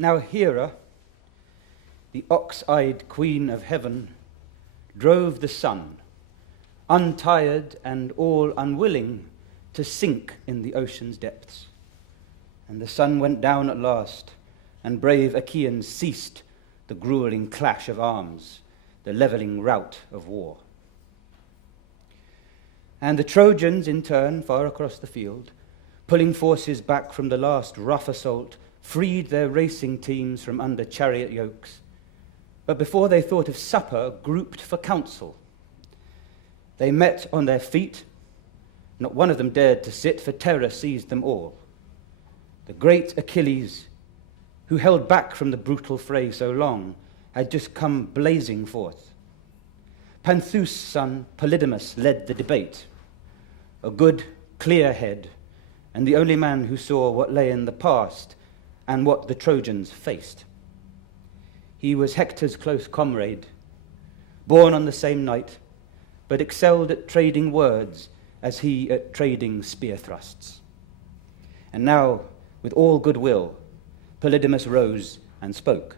Now Hera, the ox-eyed queen of heaven, drove the sun, untired and all unwilling, to sink in the ocean's depths. And the sun went down at last, and brave Achaeans ceased the grueling clash of arms, the levelling rout of war. And the Trojans, in turn, far across the field, pulling forces back from the last rough assault, freed their racing teams from under chariot yokes, but before they thought of supper, grouped for council. They met on their feet. Not one of them dared to sit, for terror seized them all. The great Achilles, who held back from the brutal fray so long, had just come blazing forth. Panthus' son Polydamas led the debate, a good, clear head, and the only man who saw what lay in the past and what the Trojans faced. He was Hector's close comrade, born on the same night, but excelled at trading words as he at trading spear thrusts. And now, with all goodwill, Polydamas rose and spoke.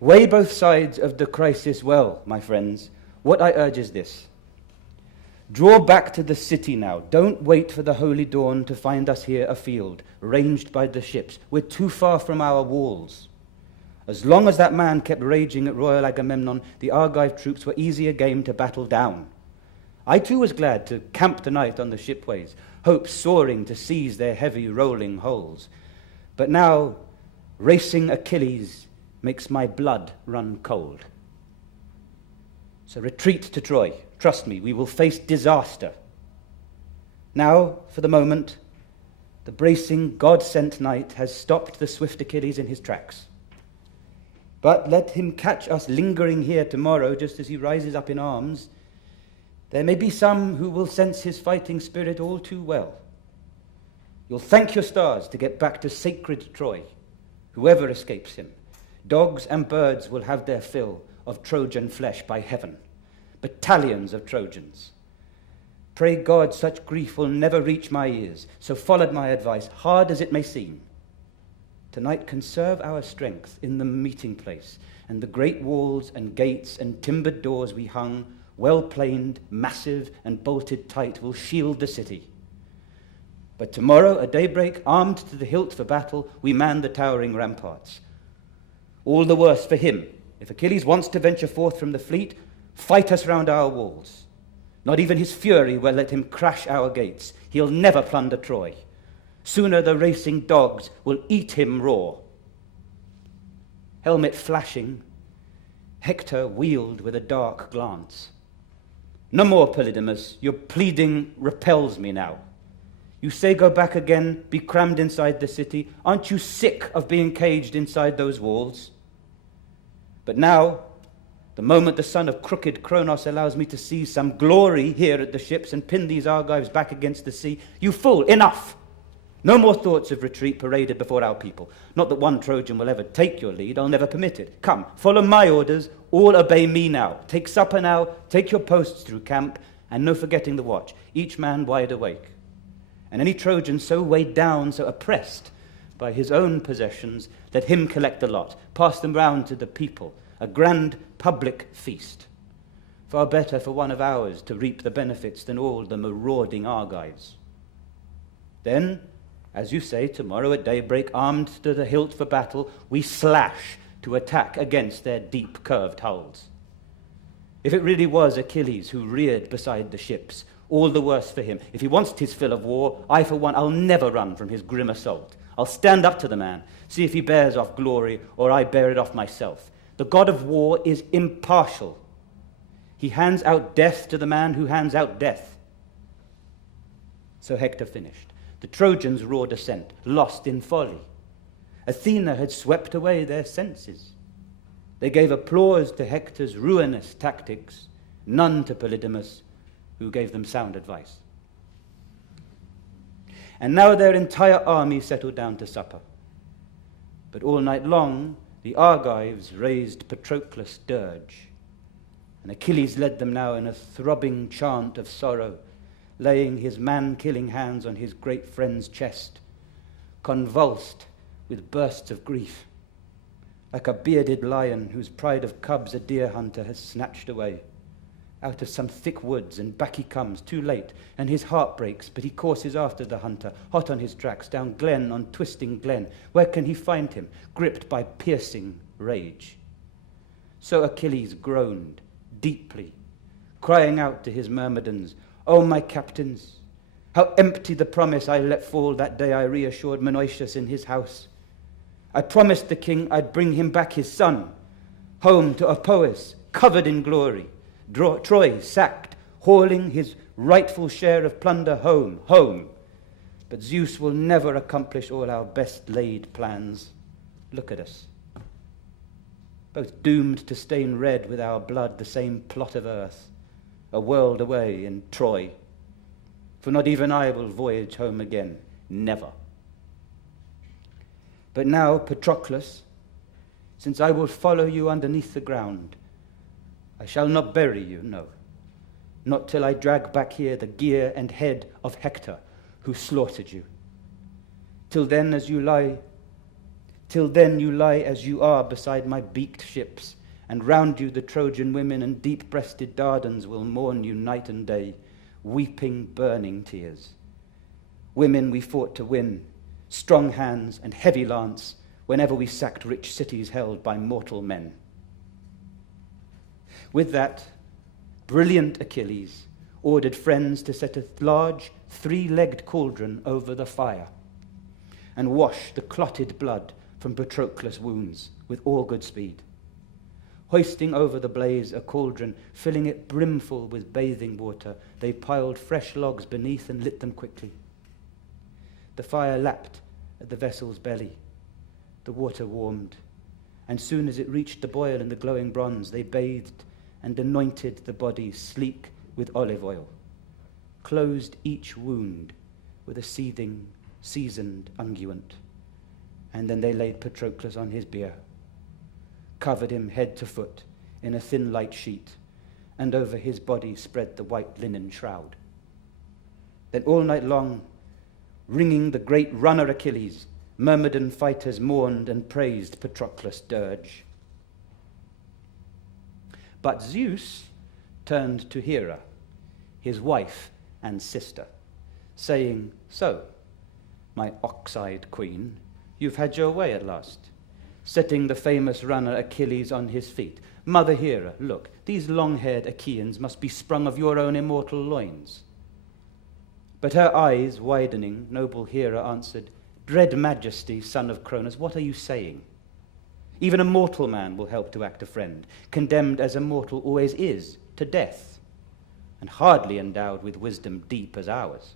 Weigh both sides of the crisis well, my friends. What I urge is this. Draw back to the city now. Don't wait for the holy dawn to find us here afield, ranged by the ships. We're too far from our walls. As long as that man kept raging at royal Agamemnon, the Argive troops were easier game to battle down. I too was glad to camp tonight on the shipways, hope soaring to seize their heavy rolling hulls. But now, racing Achilles makes my blood run cold. So retreat to Troy. Trust me, we will face disaster. Now, for the moment, the bracing, God-sent night has stopped the swift Achilles in his tracks. But let him catch us lingering here tomorrow, just as he rises up in arms. There may be some who will sense his fighting spirit all too well. You'll thank your stars to get back to sacred Troy, whoever escapes him. Dogs and birds will have their fill of Trojan flesh by heaven. Battalions of Trojans. Pray God such grief will never reach my ears, so followed my advice, hard as it may seem. Tonight conserve our strength in the meeting place, and the great walls and gates and timbered doors we hung, well planed, massive, and bolted tight, will shield the city. But tomorrow at daybreak, armed to the hilt for battle, we man the towering ramparts. All the worse for him. If Achilles wants to venture forth from the fleet, fight us round our walls. Not even his fury will let him crash our gates. He'll never plunder Troy. Sooner the racing dogs will eat him raw. Helmet flashing, Hector wheeled with a dark glance. No more, Polydamas. Your pleading repels me now. You say go back again, be crammed inside the city. Aren't you sick of being caged inside those walls? But now, the moment the son of crooked Kronos allows me to seize some glory here at the ships and pin these Argives back against the sea, you fool, enough! No more thoughts of retreat paraded before our people. Not that one Trojan will ever take your lead, I'll never permit it. Come, follow my orders, all obey me now. Take supper now, take your posts through camp, and no forgetting the watch, each man wide awake. And any Trojan so weighed down, so oppressed by his own possessions, let him collect the lot, pass them round to the people, a grand public feast. Far better for one of ours to reap the benefits than all the marauding Argives. Then, as you say, tomorrow at daybreak, armed to the hilt for battle, we slash to attack against their deep curved hulls. If it really was Achilles who reared beside the ships, all the worse for him. If he wants his fill of war, I for one, I'll never run from his grim assault. I'll stand up to the man, see if he bears off glory or I bear it off myself. The god of war is impartial. He hands out death to the man who hands out death. So Hector finished. The Trojans roared assent, lost in folly. Athena had swept away their senses. They gave applause to Hector's ruinous tactics, none to Polydamas, who gave them sound advice. And now their entire army settled down to supper. But all night long, the Argives raised Patroclus' dirge, and Achilles led them now in a throbbing chant of sorrow, laying his man-killing hands on his great friend's chest, convulsed with bursts of grief, like a bearded lion whose pride of cubs a deer hunter has snatched away. Out of some thick woods, and back he comes, too late, and his heart breaks, but he courses after the hunter, hot on his tracks, down glen on twisting glen. Where can he find him, gripped by piercing rage? So Achilles groaned deeply, crying out to his myrmidons, "O my captains, how empty the promise I let fall that day I reassured Menoetius in his house. I promised the king I'd bring him back his son, home to Opois, covered in glory. Troy sacked, hauling his rightful share of plunder home. But Zeus will never accomplish all our best laid plans. Look at us, both doomed to stain red with our blood the same plot of earth, a world away in Troy. For not even I will voyage home again, never. But now, Patroclus, since I will follow you underneath the ground, I shall not bury you, no, not till I drag back here the gear and head of Hector, who slaughtered you. Till then you lie as you are beside my beaked ships, and round you the Trojan women and deep-breasted Dardans will mourn you night and day, weeping burning tears. Women we fought to win, strong hands and heavy lance, whenever we sacked rich cities held by mortal men." With that, brilliant Achilles ordered friends to set a large, three-legged cauldron over the fire and wash the clotted blood from Patroclus' wounds with all good speed. Hoisting over the blaze a cauldron, filling it brimful with bathing water, they piled fresh logs beneath and lit them quickly. The fire lapped at the vessel's belly. The water warmed, and soon as it reached the boil in the glowing bronze, they bathed and anointed the body sleek with olive oil, closed each wound with a seasoned unguent, and then they laid Patroclus on his bier, covered him head to foot in a thin light sheet, and over his body spread the white linen shroud. Then all night long, ringing the great runner Achilles, Myrmidon fighters mourned and praised Patroclus' dirge. But Zeus turned to Hera, his wife and sister, saying, "So, my ox-eyed queen, you've had your way at last, setting the famous runner Achilles on his feet. Mother Hera, look, these long-haired Achaeans must be sprung of your own immortal loins." But her eyes widening, noble Hera answered, "Dread Majesty, son of Cronus, what are you saying? Even a mortal man will help to act a friend, condemned as a mortal always is, to death, and hardly endowed with wisdom deep as ours.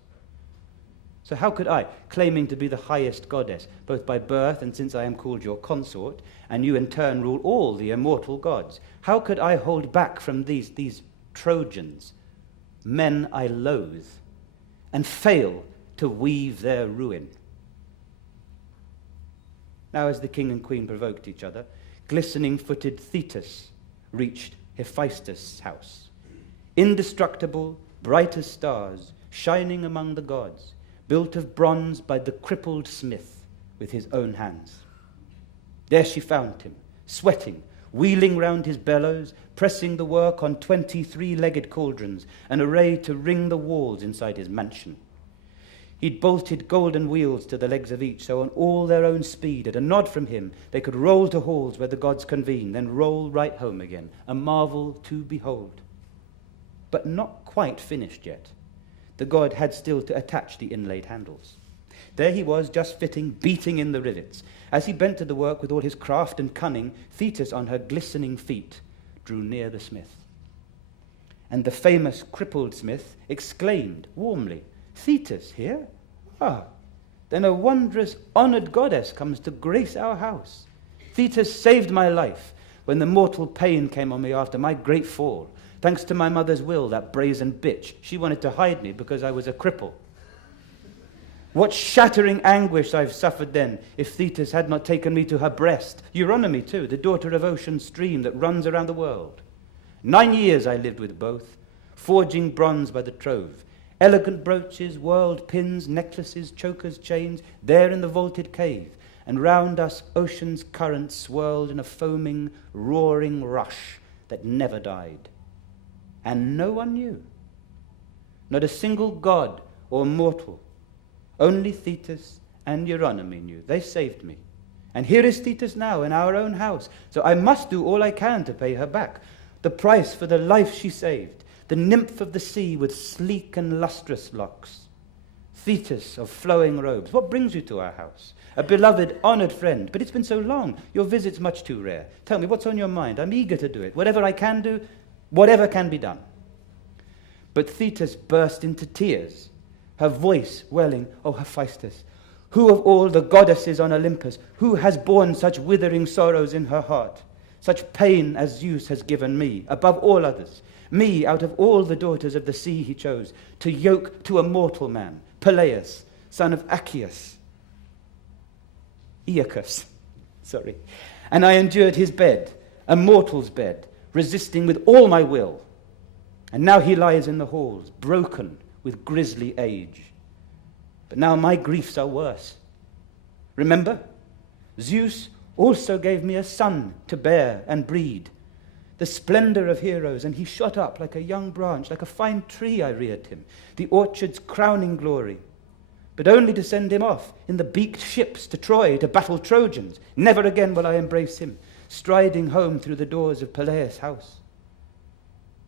So how could I, claiming to be the highest goddess, both by birth and since I am called your consort, and you in turn rule all the immortal gods, how could I hold back from these Trojans, men I loathe, and fail to weave their ruin?" Now as the king and queen provoked each other, glistening-footed Thetis reached Hephaestus' house, indestructible, bright as stars, shining among the gods, built of bronze by the crippled smith with his own hands. There she found him, sweating, wheeling round his bellows, pressing the work on 23-legged cauldrons, an array to ring the walls inside his mansion. He'd bolted golden wheels to the legs of each, so on all their own speed, at a nod from him, they could roll to halls where the gods convene, then roll right home again, a marvel to behold. But not quite finished yet. The god had still to attach the inlaid handles. There he was, just fitting, beating in the rivets. As he bent to the work with all his craft and cunning, Thetis on her glistening feet drew near the smith. And the famous crippled smith exclaimed warmly, "Thetis here? Ah, then a wondrous honored goddess comes to grace our house. Thetis saved my life when the mortal pain came on me after my great fall. Thanks to my mother's will, that brazen bitch. She wanted to hide me because I was a cripple. What shattering anguish I've suffered then, if Thetis had not taken me to her breast. Eurynomy, too, the daughter of ocean stream that runs around the world. 9 years I lived with both, forging bronze by the trove. Elegant brooches, world pins, necklaces, chokers, chains, there in the vaulted cave. and round us ocean's currents swirled in a foaming, roaring rush that never died. And no one knew. Not a single god or mortal. Only Thetis and Eurynomy knew. They saved me. And here is Thetis now in our own house, so I must do all I can to pay her back. The price for the life she saved, the nymph of the sea with sleek and lustrous locks. Thetis of flowing robes, what brings you to our house? A beloved, honoured friend, but it's been so long. Your visit's much too rare. Tell me, what's on your mind? I'm eager to do it. Whatever I can do, whatever can be done. But Thetis burst into tears, her voice welling, "O Hephaestus, who of all the goddesses on Olympus, who has borne such withering sorrows in her heart, such pain as Zeus has given me, above all others, me out of all the daughters of the sea he chose, to yoke to a mortal man, Peleus, son of Aeacus, and I endured his bed, a mortal's bed, resisting with all my will. And now he lies in the halls, broken with grisly age. But now my griefs are worse. Remember, Zeus also gave me a son to bear and breed, the splendor of heroes, and he shot up like a young branch, like a fine tree I reared him, the orchard's crowning glory, but only to send him off in the beaked ships to Troy to battle Trojans. Never again will I embrace him, striding home through the doors of Peleus' house.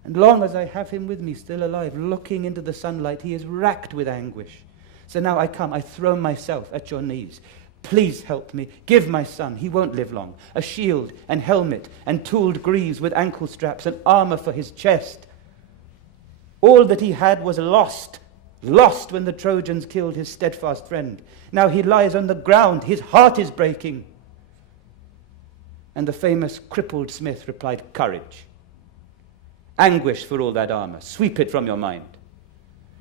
And long as I have him with me still alive, looking into the sunlight, he is racked with anguish. So now I come, I throw myself at your knees. Please help me, give my son, he won't live long, a shield and helmet and tooled greaves with ankle straps and armor for his chest. All that he had was lost when the Trojans killed his steadfast friend. Now he lies on the ground, his heart is breaking. And the famous crippled smith replied, "Courage. Anguish for all that armor, sweep it from your mind.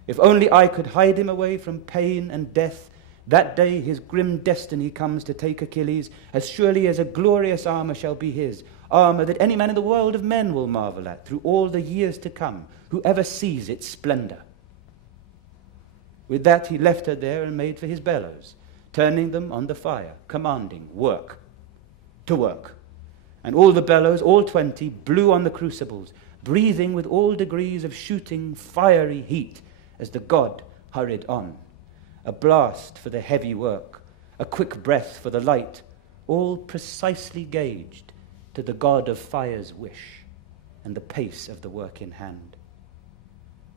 If only I could hide him away from pain and death, that day his grim destiny comes to take Achilles, as surely as a glorious armor shall be his, armor that any man in the world of men will marvel at through all the years to come, whoever sees its splendor." With that he left her there and made for his bellows, turning them on the fire, commanding, "Work, to work." And all the bellows, all 20, blew on the crucibles, breathing with all degrees of shooting fiery heat as the god hurried on. A blast for the heavy work, a quick breath for the light, all precisely gauged to the god of fire's wish and the pace of the work in hand.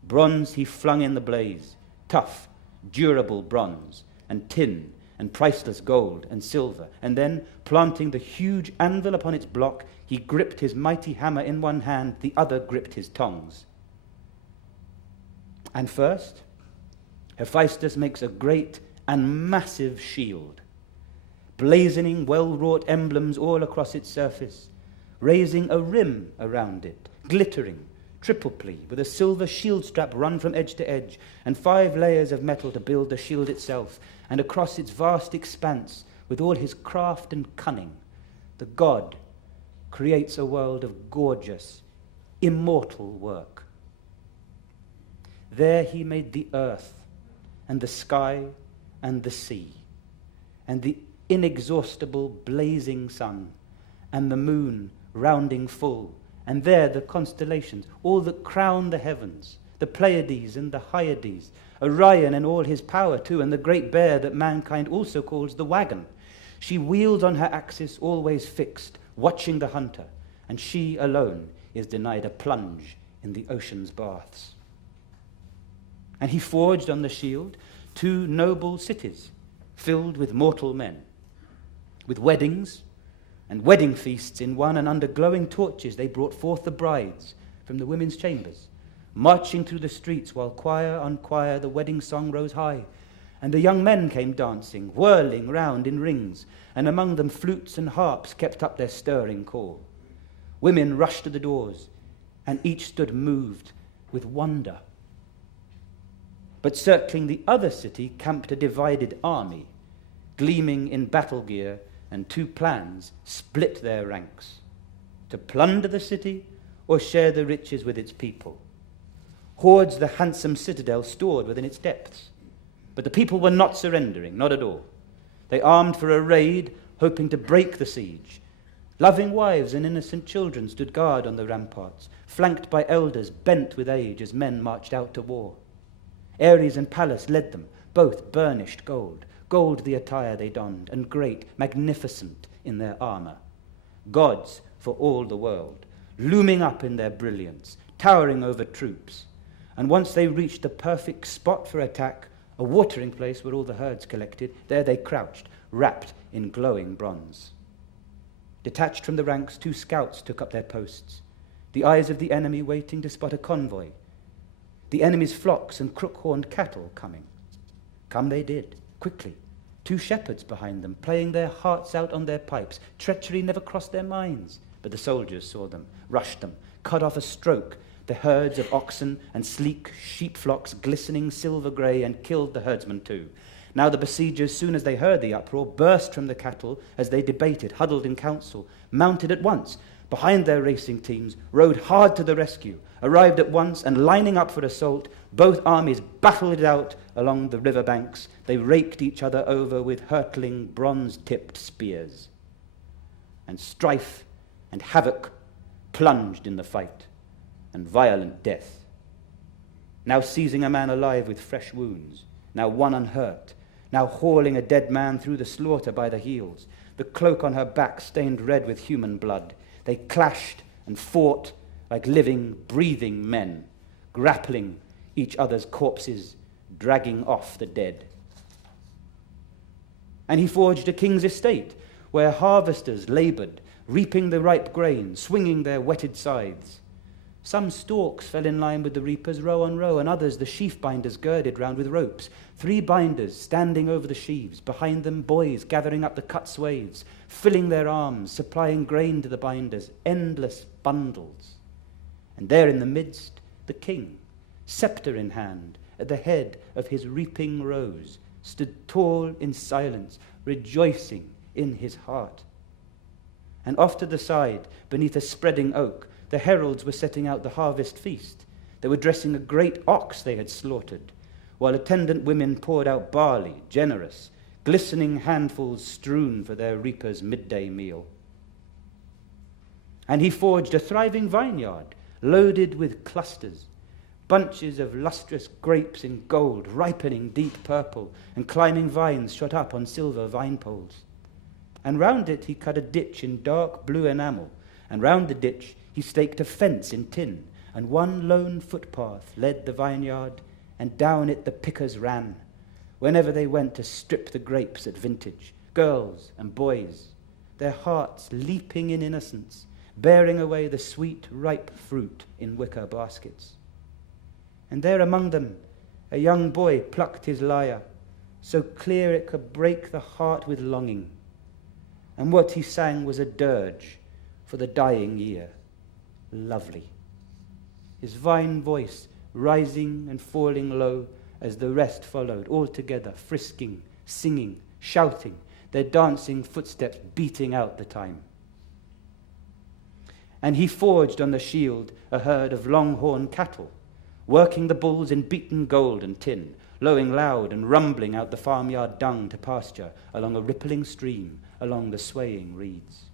Bronze he flung in the blaze, tough, durable bronze, and tin, and priceless gold and silver, and then, planting the huge anvil upon its block, he gripped his mighty hammer in one hand, the other gripped his tongs. And first, Hephaestus makes a great and massive shield, blazoning well-wrought emblems all across its surface, raising a rim around it, glittering, triply, with a silver shield strap run from edge to edge, and 5 layers of metal to build the shield itself, and across its vast expanse, with all his craft and cunning, the god creates a world of gorgeous, immortal work. There he made the earth, and the sky, and the sea, and the inexhaustible blazing sun, and the moon rounding full, and there the constellations, all that crown the heavens, the Pleiades and the Hyades, Orion and all his power too, and the great bear that mankind also calls the wagon. She wheels on her axis, always fixed, watching the hunter, and she alone is denied a plunge in the ocean's baths. And he forged on the shield 2 noble cities, filled with mortal men, with weddings and wedding feasts in one, and under glowing torches they brought forth the brides from the women's chambers, marching through the streets while choir on choir the wedding song rose high, and the young men came dancing, whirling round in rings, and among them flutes and harps kept up their stirring call. Women rushed to the doors, and each stood moved with wonder. But circling the other city camped a divided army, gleaming in battle gear, and 2 plans split their ranks, to plunder the city or share the riches with its people. Hoards the handsome citadel stored within its depths, but the people were not surrendering, not at all. They armed for a raid, hoping to break the siege. Loving wives and innocent children stood guard on the ramparts, flanked by elders bent with age as men marched out to war. Ares and Pallas led them, both burnished gold, gold the attire they donned, and great, magnificent in their armour. Gods for all the world, looming up in their brilliance, towering over troops. And once they reached the perfect spot for attack, a watering place where all the herds collected, there they crouched, wrapped in glowing bronze. Detached from the ranks, 2 scouts took up their posts, the eyes of the enemy waiting to spot a convoy, the enemy's flocks and crook-horned cattle coming. Come they did, quickly, 2 shepherds behind them, playing their hearts out on their pipes. Treachery never crossed their minds, but the soldiers saw them, rushed them, cut off a stroke, the herds of oxen and sleek sheep flocks glistening silver grey, and killed the herdsmen too. Now the besiegers, soon as they heard the uproar, burst from the cattle as they debated, huddled in council, mounted at once, behind their racing teams, rode hard to the rescue, arrived at once, and lining up for assault, both armies battled it out along the river banks. They raked each other over with hurtling, bronze-tipped spears. And strife and havoc plunged in the fight, and violent death. Now seizing a man alive with fresh wounds, now one unhurt, now hauling a dead man through the slaughter by the heels, the cloak on her back stained red with human blood. They clashed and fought like living, breathing men, grappling each other's corpses, dragging off the dead. And he forged a king's estate, where harvesters laboured, reaping the ripe grain, swinging their whetted scythes. Some stalks fell in line with the reapers, row on row, and others the sheaf binders girded round with ropes. 3 binders standing over the sheaves, behind them boys gathering up the cut swathes, filling their arms, supplying grain to the binders, endless bundles. And there in the midst, the king, sceptre in hand, at the head of his reaping rows, stood tall in silence, rejoicing in his heart. And off to the side, beneath a spreading oak, the heralds were setting out the harvest feast. They were dressing a great ox they had slaughtered, while attendant women poured out barley, generous, glistening handfuls strewn for their reapers' midday meal. And he forged a thriving vineyard, loaded with clusters, bunches of lustrous grapes in gold, ripening deep purple, and climbing vines shot up on silver vine poles. And round it he cut a ditch in dark blue enamel, and round the ditch he staked a fence in tin, and one lone footpath led the vineyard, and down it the pickers ran, whenever they went to strip the grapes at vintage, girls and boys, their hearts leaping in innocence, bearing away the sweet, ripe fruit in wicker baskets. And there among them a young boy plucked his lyre, so clear it could break the heart with longing, and what he sang was a dirge for the dying year. Lovely. His vine voice rising and falling low as the rest followed, all together, frisking, singing, shouting, their dancing footsteps beating out the time. And he forged on the shield a herd of long-horn cattle, working the bulls in beaten gold and tin, lowing loud and rumbling out the farmyard dung to pasture along a rippling stream, along the swaying reeds.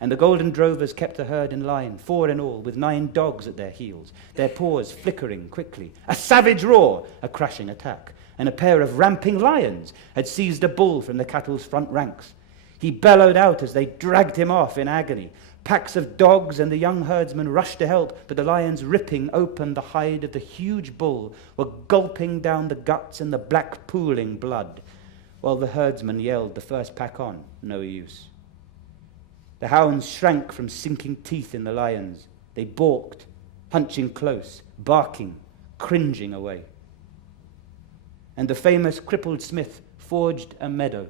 And the golden drovers kept the herd in line, 4 in all, with 9 dogs at their heels, their paws flickering quickly. A savage roar, a crashing attack, and a pair of ramping lions had seized a bull from the cattle's front ranks. He bellowed out as they dragged him off in agony. Packs of dogs and the young herdsmen rushed to help, but the lions, ripping open the hide of the huge bull, were gulping down the guts and the black pooling blood, while the herdsmen yelled the first pack on, no use. The hounds shrank from sinking teeth in the lions. They balked, hunching close, barking, cringing away. And the famous crippled smith forged a meadow,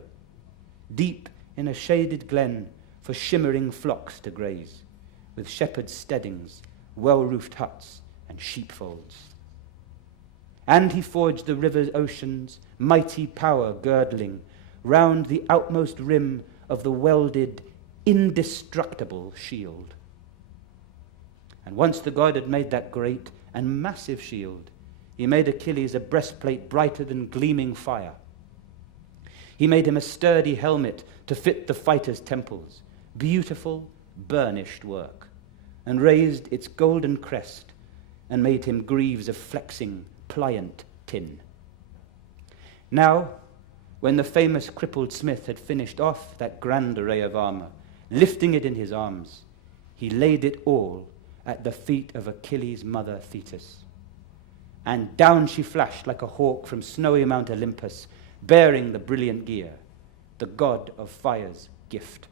deep in a shaded glen, for shimmering flocks to graze, with shepherds' steadings, well-roofed huts, and sheepfolds. And he forged the river's oceans, mighty power girdling, round the outmost rim of the welded, indestructible shield. And once the god had made that great and massive shield, he made Achilles a breastplate brighter than gleaming fire. He made him a sturdy helmet to fit the fighter's temples, beautiful, burnished work, and raised its golden crest and made him greaves of flexing, pliant tin. Now, when the famous crippled smith had finished off that grand array of armor, lifting it in his arms, he laid it all at the feet of Achilles' mother Thetis. And down she flashed like a hawk from snowy Mount Olympus, bearing the brilliant gear, the god of fire's gift.